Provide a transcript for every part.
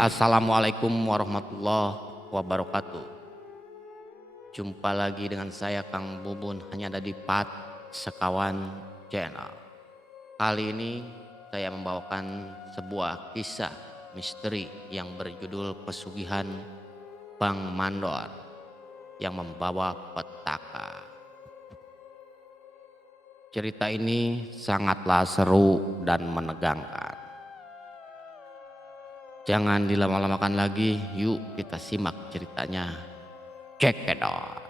Assalamualaikum warahmatullahi wabarakatuh. Jumpa lagi dengan saya Kang Bubun hanya ada di Pat Sekawan Channel. Kali ini saya membawakan sebuah kisah misteri yang berjudul Pesugihan Bang Mandor yang membawa petaka. Cerita ini sangatlah seru dan menegangkan. Jangan dilama-lamakan lagi, yuk kita simak ceritanya. Cekidot.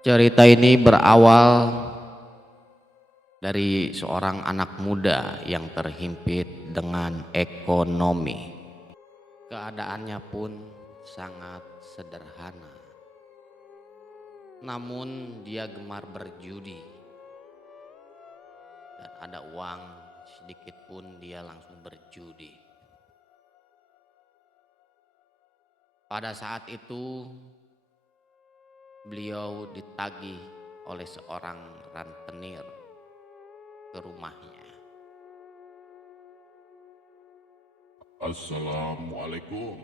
Cerita ini berawal dari seorang anak muda yang terhimpit dengan ekonomi. Keadaannya pun sangat sederhana. Namun dia gemar berjudi. Dan ada uang sedikit pun dia langsung berjudi. Pada saat itu beliau ditagih oleh seorang rentenir ke rumahnya. Assalamualaikum.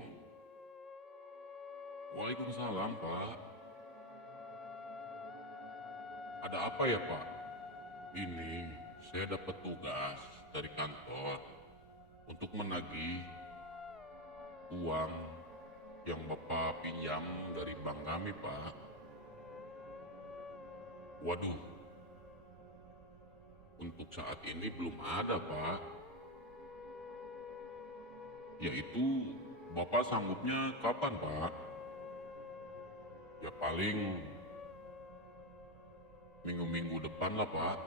Waalaikumsalam, Pak. Ada apa ya, Pak? Ini saya dapat tugas dari kantor untuk menagih uang yang Bapak pinjam dari bank kami, Pak. Waduh, untuk saat ini belum ada, Pak. Yaitu Bapak sanggupnya kapan, Pak? Ya paling minggu-minggu depan lah, Pak.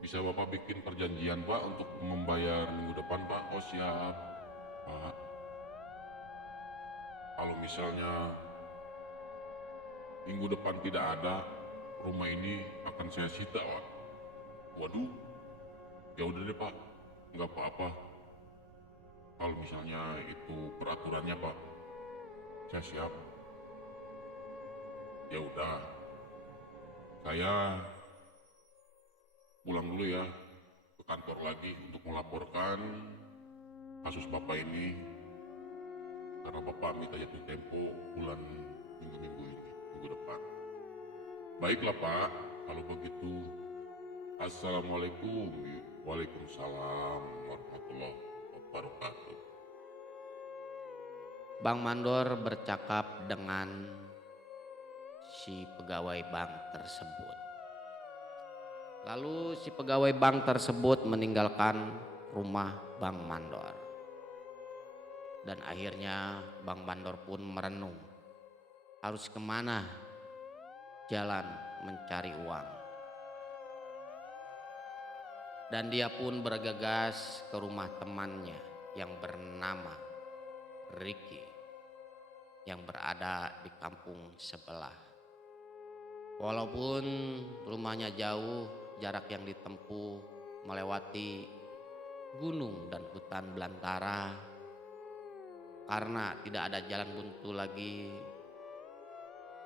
Bisa Bapak bikin perjanjian, Pak, untuk membayar minggu depan, Pak? Oh siap, Pak. Kalau misalnya minggu depan tidak ada, rumah ini akan saya sita, Pak. Waduh, ya udah deh, Pak. Nggak apa-apa. Kalau misalnya itu peraturannya, Pak, saya siap. Ya udah, saya pulang dulu ya ke kantor lagi untuk melaporkan kasus Bapak ini karena Bapak minta jatuh tempo bulan minggu-minggu ini, minggu depan. Baiklah, Pak, kalau begitu. Assalamualaikum. Waalaikumsalam warahmatullahi wabarakatuh. Bang Mandor bercakap dengan si pegawai bank tersebut. Lalu si pegawai bank tersebut meninggalkan rumah Bang Mandor. Dan akhirnya Bang Mandor pun merenung. Harus kemana jalan mencari uang. Dan dia pun bergegas ke rumah temannya yang bernama Ricky yang berada di kampung sebelah. Walaupun rumahnya jauh, jarak yang ditempuh melewati gunung dan hutan belantara. Karena tidak ada jalan buntu lagi,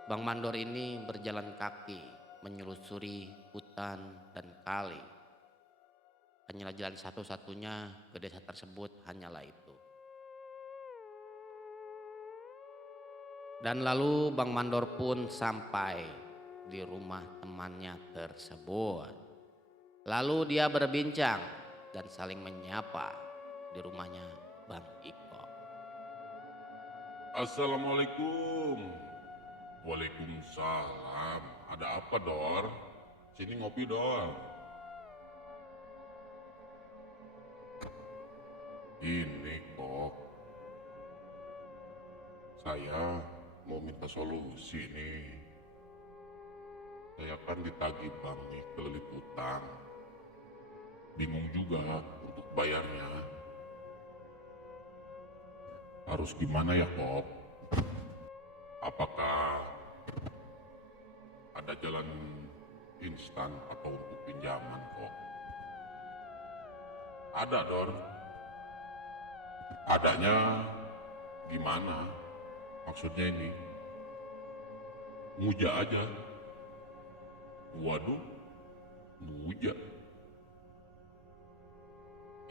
Bang Mandor ini berjalan kaki menyelusuri hutan dan kali. Hanyalah jalan satu-satunya ke desa tersebut hanyalah itu. Dan lalu Bang Mandor pun sampai di rumah temannya tersebut. Lalu dia berbincang dan saling menyapa di rumahnya Bang Iko. Assalamualaikum. Waalaikumsalam. Ada apa, Dor? Sini ngopi, Dor. Ini kok, saya mau minta solusi nih. Saya kan ditagih bank nih kelilit utang. Bingung juga untuk bayarnya. Harus gimana ya, Kok? Apakah ada jalan instan atau untuk pinjaman, Kok? Ada, Dor. Adanya gimana? Maksudnya ini nguja aja. Waduh, nguja.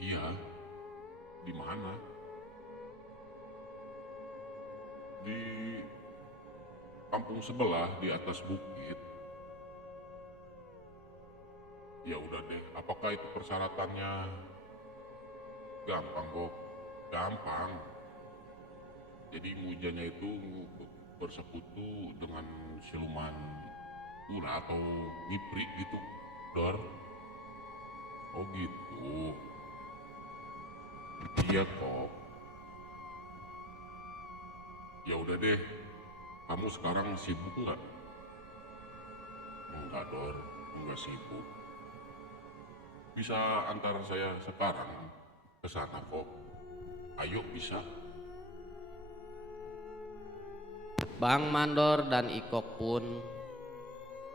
Iya, di mana? Di kampung sebelah di atas bukit. Ya udah deh, apakah itu persyaratannya? Gampang kok, gampang. Jadi mujanya itu bersekutu dengan siluman ular atau ngiprik gitu, Dor. Oh gitu. Iya kok. Ya udah deh, kamu sekarang sibuk nggak? Enggak, Dor, enggak sibuk. Bisa antar saya sekarang ke sana kok. Ayo bisa. Bang Mandor dan Ikok pun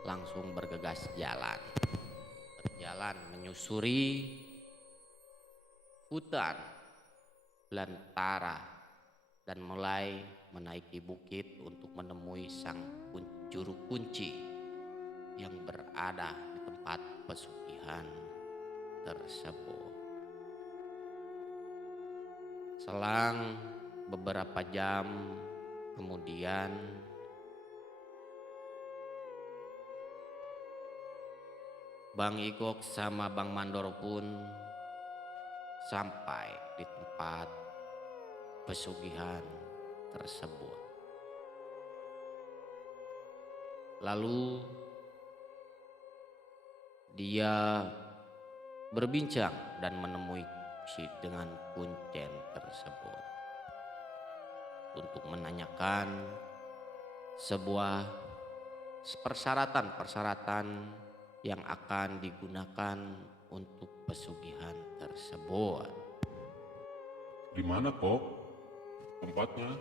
langsung bergegas jalan. Berjalan menyusuri hutan belantara dan mulai menaiki bukit untuk menemui sang juru kunci yang berada di tempat pesugihan tersebut. Selang beberapa jam kemudian Bang Ikok sama Bang Mandor pun sampai di tempat pesugihan tersebut. Lalu dia berbincang dan menemui dengan kuncen tersebut untuk menanyakan sebuah persyaratan-persyaratan yang akan digunakan untuk pesugihan tersebut. Di mana kok tempatnya?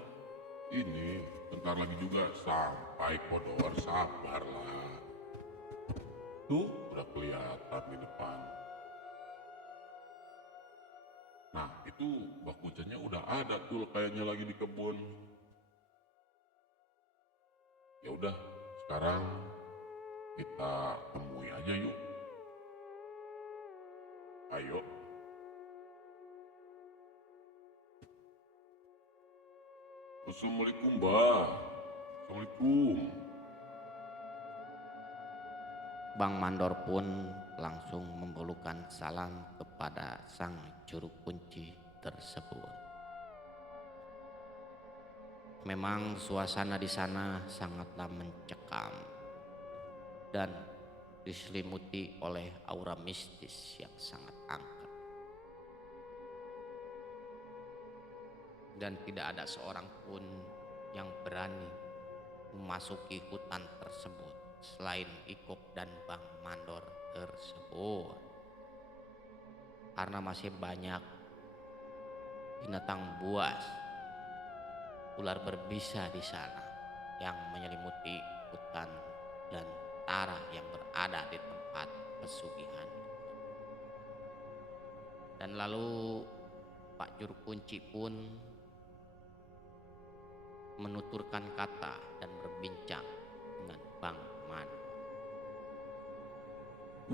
Ini bentar lagi juga sampai kok, Dor, sabarlah. Tuh udah kelihatan di depan. Nah itu bak kucennya udah ada tuh kayaknya lagi di kebun. Ya udah, sekarang kita temui aja yuk. Ayo. Assalamualaikum, Mbah. Assalamualaikum. Bang Mandor pun langsung membulukan salam kepada sang juru kunci tersebut. Memang suasana di sana sangatlah mencekam dan diselimuti oleh aura mistis yang sangat angker. Dan tidak ada seorang pun yang berani memasuki hutan tersebut selain Ikok dan Bang Mandor tersebut, karena masih banyak binatang buas, ular berbisa di sana yang menyelimuti hutan belantara yang berada di tempat pesugihan. Dan lalu Pak Juru Kunci pun menuturkan kata dan berbincang dengan Bang Man.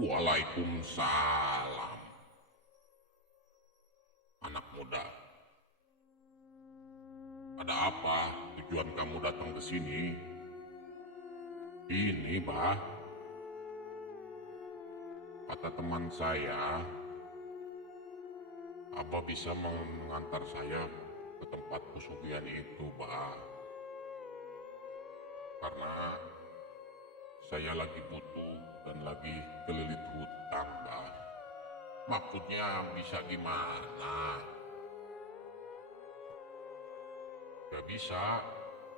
Waalaikumsalam. Anak muda. Ada apa tujuan kamu datang ke sini? Ini, Bah. Kata teman saya, Abah bisa mengantar saya ke tempat pesugihan itu, Bah. Karena saya lagi butuh dan lagi kelilit hutang, Bah. Maksudnya bisa gimana? Gak bisa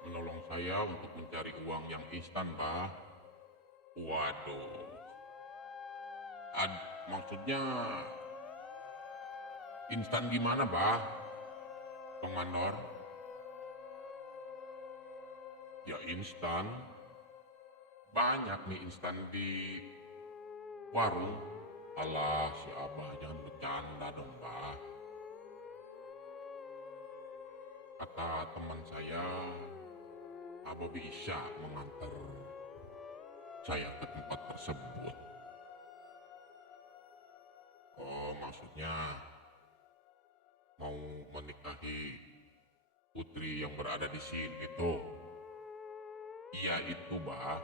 menolong saya untuk mencari uang yang instan, Bah. Waduh. Maksudnya instan gimana, Bah? Bang Mandor? Ya instan. Banyak nih instan di warung. Alah, si Abah jangan bercanda dong, Bah. Kata teman saya, Abah bisa mengantar saya ke tempat tersebut. Oh, maksudnya laki-laki putri yang berada di sini tuh. Iya itu, Bah.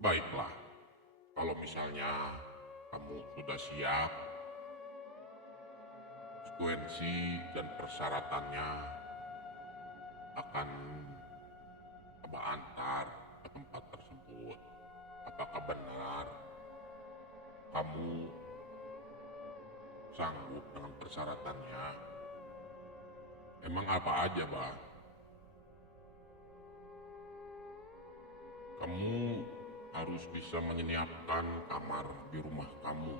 Baiklah, kalau misalnya kamu sudah siap, konsekuensi dan persyaratannya akan Abah antar ke tempat tersebut. Apakah benar kamu sanggup dengan persyaratannya? Emang apa aja, Bah? Kamu harus bisa menyiapkan kamar di rumah kamu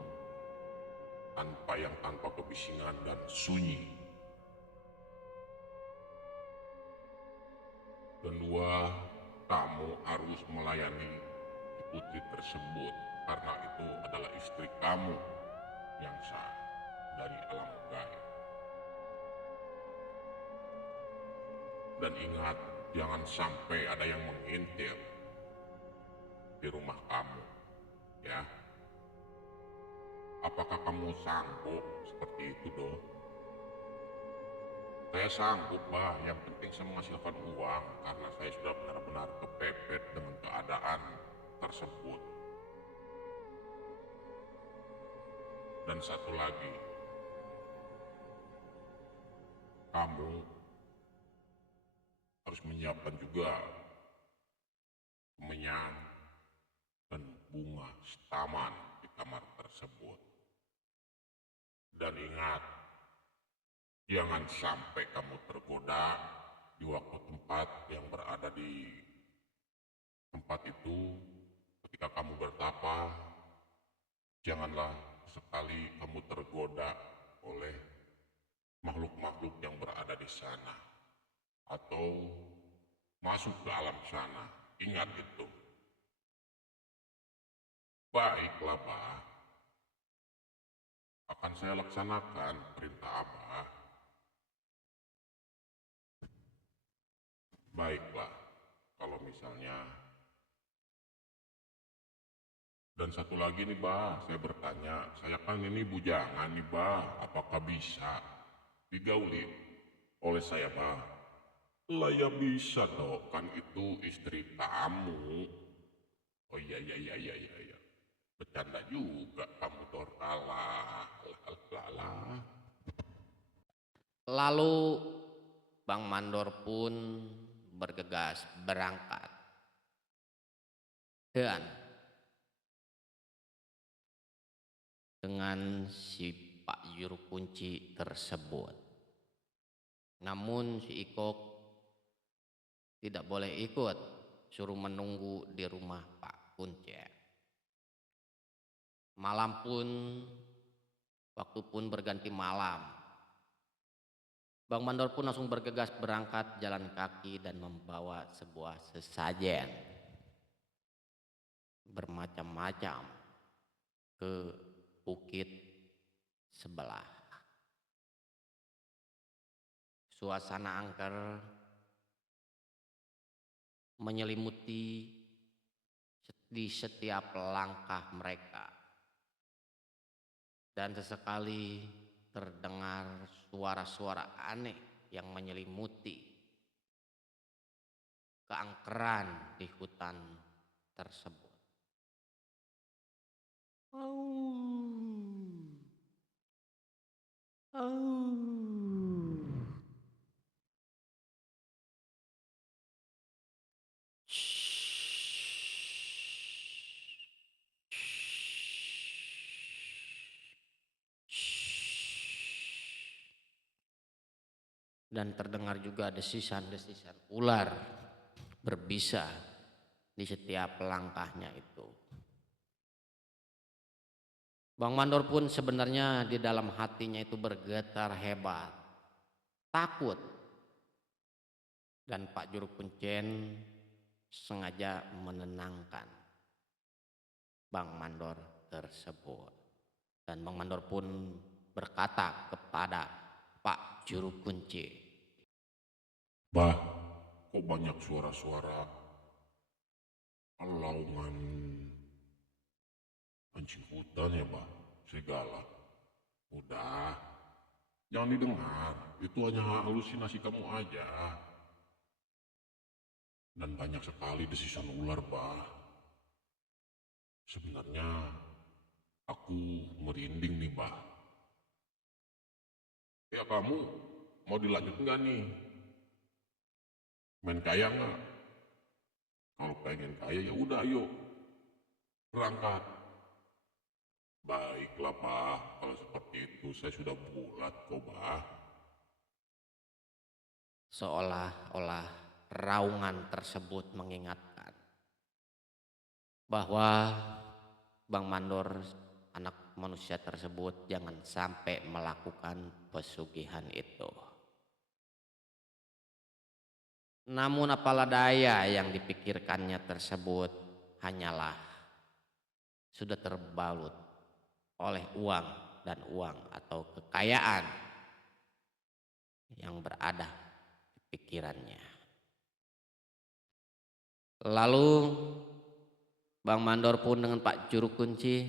tanpa kebisingan dan sunyi. Kedua, kamu harus melayani si putri tersebut karena itu adalah istri kamu yang sah dari alam gaib. Dan ingat, jangan sampai ada yang mengintip di rumah kamu, ya. Apakah kamu sanggup seperti itu, Do? Saya sanggup, Bah. Yang penting saya menghasilkan uang karena saya sudah benar-benar kepepet dengan keadaan tersebut. Dan satu lagi, kamu harus menyiapkan juga kemenyan dan bunga setaman di kamar tersebut. Dan ingat, jangan sampai kamu tergoda di waktu tempat yang berada di tempat itu. Ketika kamu bertapa, janganlah sekali kamu tergoda oleh makhluk-makhluk yang berada di sana atau masuk ke alam sana. Ingat itu. Baiklah, Bah. Akan saya laksanakan perintah Abah. Baiklah, kalau misalnya. Dan satu lagi nih, Bah, saya bertanya, saya kan ini bujangan nih, Bah, apakah bisa digauli oleh saya, Bah? Lah ya bisa dong, kan itu istri kamu. Oh iya, iya, iya, iya, iya, iya. Bercanda juga kamu, Dorkala. Alah. Lalu Bang Mandor pun bergegas berangkat dan dengan si Pak Juru Kunci tersebut. Namun si Ikok tidak boleh ikut, suruh menunggu di rumah Pak Kuncen. Malam pun, waktu pun berganti malam. Bang Mandor pun langsung bergegas berangkat jalan kaki dan membawa sebuah sesajen bermacam-macam ke bukit sebelah. Suasana angker menyelimuti di setiap langkah mereka. Dan sesekali terdengar suara-suara aneh yang menyelimuti keangkeran di hutan tersebut. Dan terdengar juga desisan-desisan ular berbisa di setiap langkahnya itu. Bang Mandor pun sebenarnya di dalam hatinya itu bergetar hebat, takut. Dan Pak Juru Kuncen sengaja menenangkan Bang Mandor tersebut. Dan Bang Mandor pun berkata kepada Pak Juru Kunci, Bah, kok banyak suara-suara alaungan anjing hutan ya, Bah? serigala. Udah, jangan didengar. Itu hanya halusinasi kamu aja. Dan banyak sekali desisan ular, bah. Sebenarnya aku merinding nih, bah. Ya kamu mau dilanjut nggak nih? Main kaya nggak? Kalau pengen kaya ya udah, ayo berangkat. Baiklah, bah. Kalau seperti itu saya sudah bulat kok, bah. Seolah-olah raungan tersebut mengingatkan bahwa Bang Mandor, anak manusia tersebut, jangan sampai melakukan pesugihan itu. Namun apalah daya, yang dipikirkannya tersebut hanyalah sudah terbalut oleh uang dan uang atau kekayaan yang berada di pikirannya. Lalu Bang Mandor pun dengan Pak Juru Kunci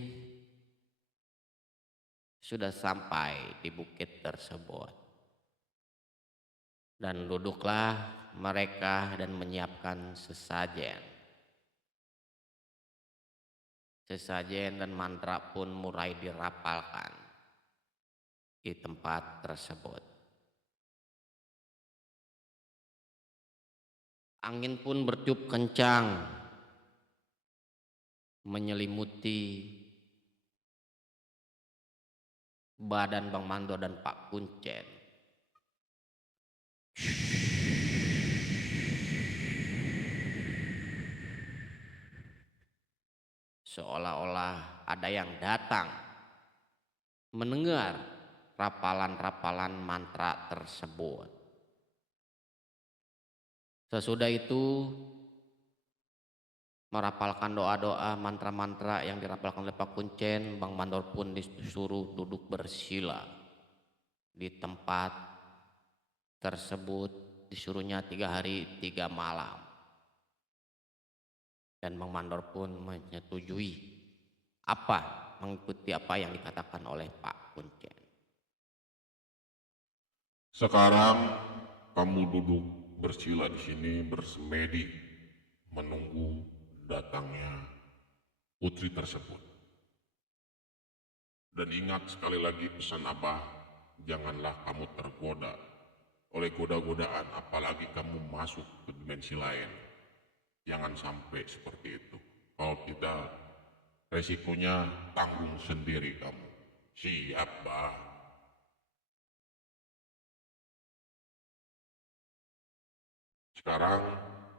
sudah sampai di bukit tersebut. Dan duduklah mereka dan menyiapkan sesajen. Sesajen dan mantra pun mulai dirapalkan di tempat tersebut. Angin pun bertiup kencang menyelimuti badan Bang Mandor dan Pak Kuncen. Seolah-olah ada yang datang mendengar rapalan-rapalan mantra tersebut. Sesudah itu merapalkan doa-doa mantra-mantra yang dirapalkan oleh Pak Kuncen, Bang Mandor pun disuruh duduk bersila di tempat tersebut. Disuruhnya 3 hari 3 malam. Dan Bang Mandor pun menyetujui mengikuti apa yang dikatakan oleh Pak Kuncen. Sekarang kamu duduk bersila di sini bersemedi menunggu datangnya putri tersebut. Dan ingat sekali lagi pesan Abah, janganlah kamu tergoda oleh goda-godaan, apalagi kamu masuk ke dimensi lain. Jangan sampai seperti itu. Kalau tidak, resikonya tanggung sendiri kamu. Siap, Bah? Sekarang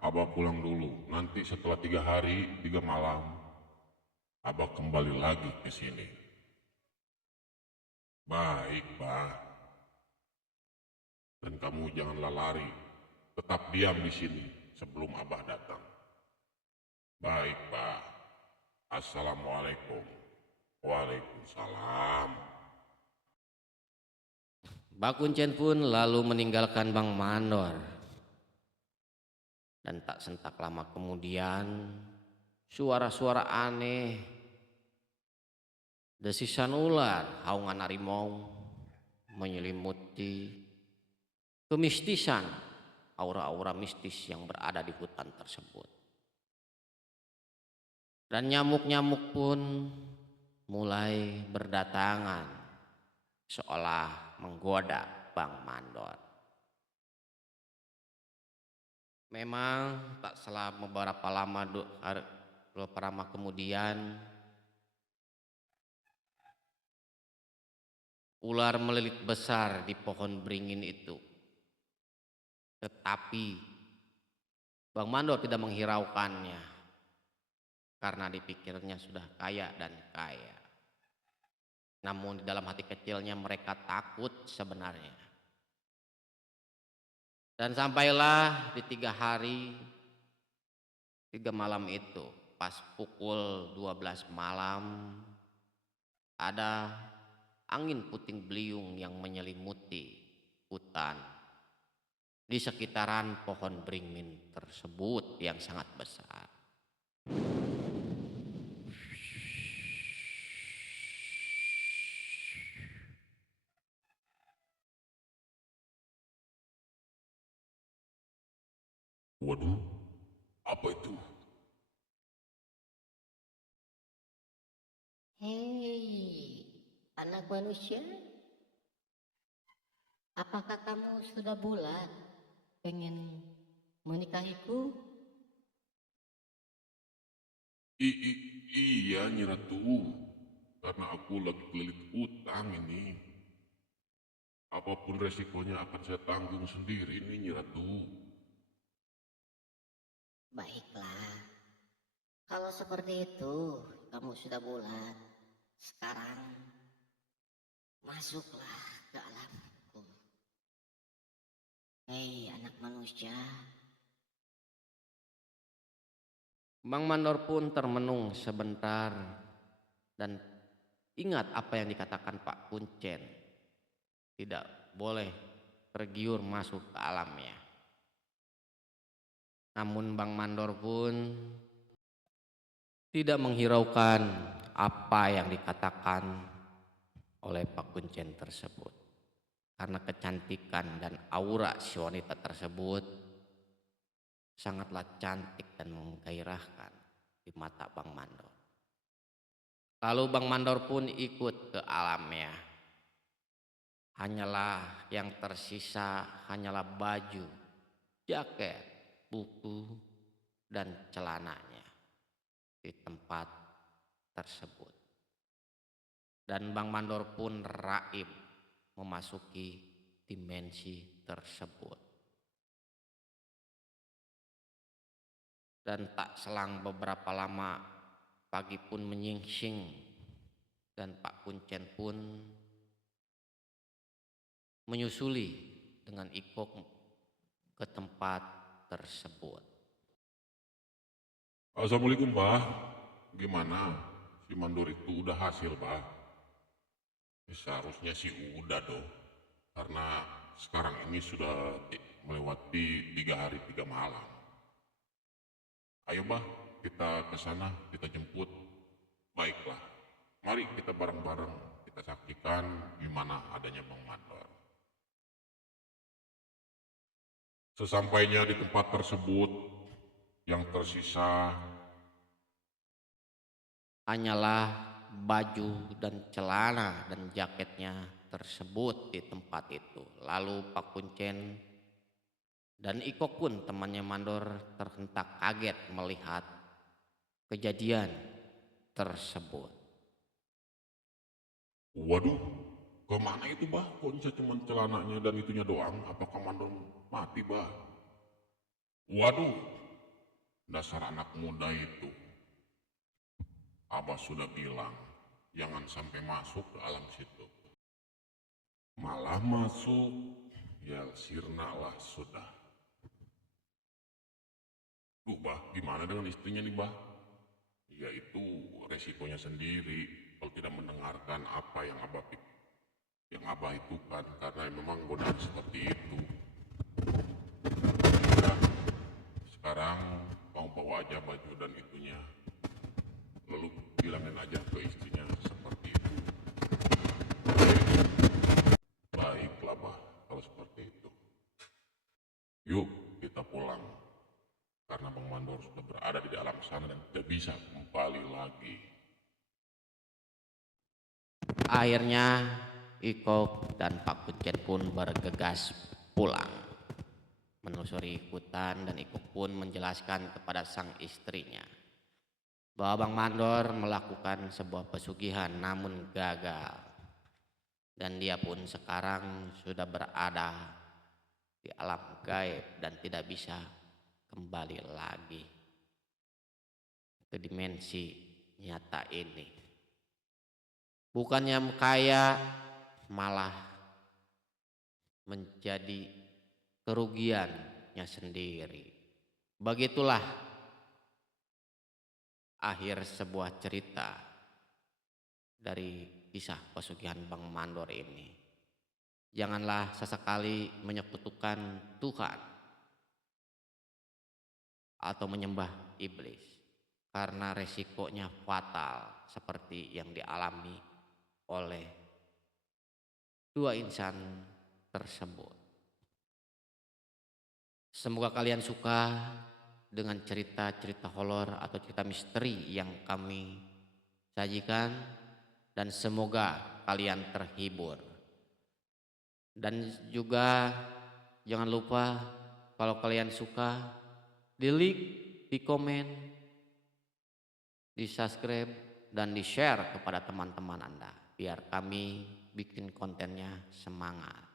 Abah pulang dulu. Nanti setelah 3 hari 3 malam, Abah kembali lagi ke sini. Baik, Bah. Dan kamu janganlah lari. Tetap diam di sini sebelum Abah datang. Baik, Bah. Assalamualaikum. Waalaikumsalam. Pak Kuncen pun lalu meninggalkan Bang Mandor. Dan tak sentak lama kemudian, suara-suara aneh, desisan ular, haungan harimau menyelimuti kemistisan, aura-aura mistis yang berada di hutan tersebut. Dan nyamuk-nyamuk pun mulai berdatangan seolah menggoda Bang Mandor. Memang tak selama beberapa lama kemudian, ular melilit besar di pohon beringin itu. Tetapi Bang Mandor tidak menghiraukannya karena dipikirnya sudah kaya dan kaya. Namun di dalam hati kecilnya mereka takut sebenarnya. Dan sampailah di 3 hari 3 malam itu, pas pukul 12 malam, ada angin puting beliung yang menyelimuti hutan di sekitaran pohon beringin tersebut yang sangat besar. Waduh, apa itu? Hei, anak manusia, apakah kamu sudah bulat pengen menikahiku? Iya, Nyi Ratu. Karena aku lagi kelilit utang ini. Apapun resikonya akan saya tanggung sendiri ini, Nyi Ratu. Baiklah, kalau seperti itu kamu sudah bulat. Sekarang masuklah ke alamku. Hei, anak manusia, Bang Mandor pun termenung sebentar dan ingat apa yang dikatakan Pak Kuncen. Tidak boleh tergiur masuk ke alamnya. Namun Bang Mandor pun tidak menghiraukan apa yang dikatakan oleh Pak Kuncen tersebut. Karena kecantikan dan aura si wanita tersebut sangatlah cantik dan menggairahkan di mata Bang Mandor. Lalu Bang Mandor pun ikut ke alamnya. Hanyalah yang tersisa hanyalah baju, jaket, buku, dan celananya di tempat tersebut. Dan Bang Mandor pun raib memasuki dimensi tersebut. Dan tak selang beberapa lama pagi pun menyingsing dan Pak Kuncen pun menyusuli dengan Ikok ke tempat tersebut. Assalamualaikum, Pak. Gimana? Si mandor itu udah hasil, Pak? Seharusnya sih udah dong. Karena sekarang ini sudah melewati 3 hari 3 malam. Ayo, Bah, kita ke sana, kita jemput. Baiklah, mari kita bareng-bareng kita saksikan gimana adanya Bang Mandor. Sesampainya di tempat tersebut, yang tersisa Hanyalah baju dan celana dan jaketnya tersebut di tempat itu. Lalu Pak Kuncen dan Ikok pun temannya Mandor terhentak kaget melihat kejadian tersebut. waduh, kemana itu, Bah? Kok bisa cuma celananya dan itunya doang? Apakah Mandor mati, Bah? Waduh, dasar anak muda itu. Abah sudah bilang, jangan sampai masuk ke alam situ. Malah masuk, ya sirna lah sudah. Duh, Bah, gimana dengan istrinya nih, Bah? Ya itu resikonya sendiri kalau tidak mendengarkan apa yang Abah itu kan, karena memang godaan seperti itu. Udah, sekarang kamu bawa aja baju dan itunya, lalu bilangin aja ke istrinya seperti itu. Baiklah, Bah, kalau seperti itu. Yuk kita pulang, karena Bang Mandor sudah berada di dalam sana dan tidak bisa kembali lagi. Akhirnya Ikok dan Pak Kuncen pun bergegas pulang. Menelusuri hutan dan Ikok pun menjelaskan kepada sang istrinya bahwa Bang Mandor melakukan sebuah pesugihan namun gagal. Dan dia pun sekarang sudah berada di alam gaib dan tidak bisa kembali lagi ke dimensi nyata ini. Bukannya kaya, malah menjadi kerugiannya sendiri. Begitulah akhir sebuah cerita dari kisah pesugihan Bang Mandor ini. Janganlah sesekali menyekutukan Tuhan atau menyembah iblis, karena resikonya fatal seperti yang dialami oleh dua insan tersebut. Semoga kalian suka dengan cerita-cerita horor atau cerita misteri yang kami sajikan, dan semoga kalian terhibur. Dan juga jangan lupa kalau kalian suka, di like, di komen, di subscribe, dan di share kepada teman-teman Anda biar kami bikin kontennya semangat.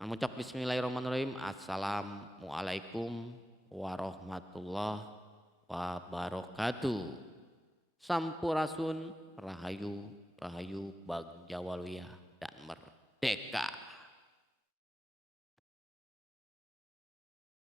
Mengucap bismillahirrahmanirrahim. Assalamualaikum warahmatullahi wabarakatuh. Sampurasun, rahayu, rahayu, bagja waluya, dan merdeka.